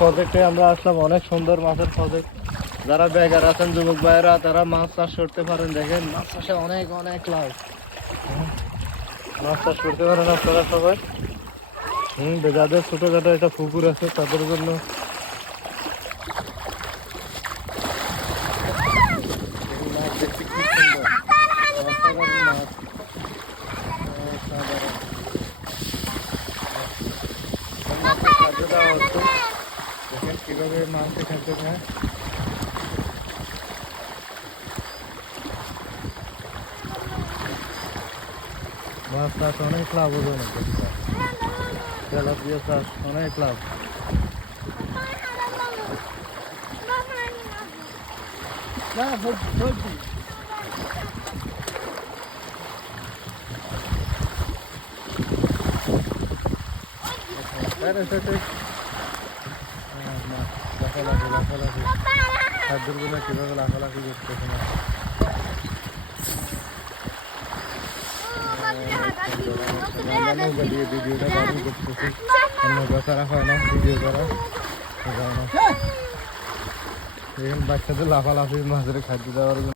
প্রজেক্টে আমরা আসলাম, অনেক সুন্দর মাছের প্রজেক্ট। যারা বেকার আছেন যুবক ভাইয়েরা, তারা মাছ চাষ করতে পারেন। দেখেন মাছ চাষে অনেক অনেক লাভ। মাছ চাষ করতে পারেন আপনারা সবাই। যাদের ছোটখাটো একটা পুকুর আছে তাদের জন্য মাছ দেখতে খুব সুন্দর, অসাধারণ মাছ, অসাধারণ। মাছের খাদ্য দেওয়া হচ্ছে, দেখেন কিভাবে মাছ এখান থেকে খায়। মাছ চাষ অনেক লাভজনক, তেলাপিয়া চাষ অনেক লাভ। খাদ্যগুলো কিভাবে লাফালাফি করতেছে না। ভিডিওটা দারুণ করতেছি, অন্য কথারা হয় না ভিডিও করা যায় না। দেখেন বাচ্চাদের লাফালাফি মাছের খাদ্য দেওয়ার জন্য।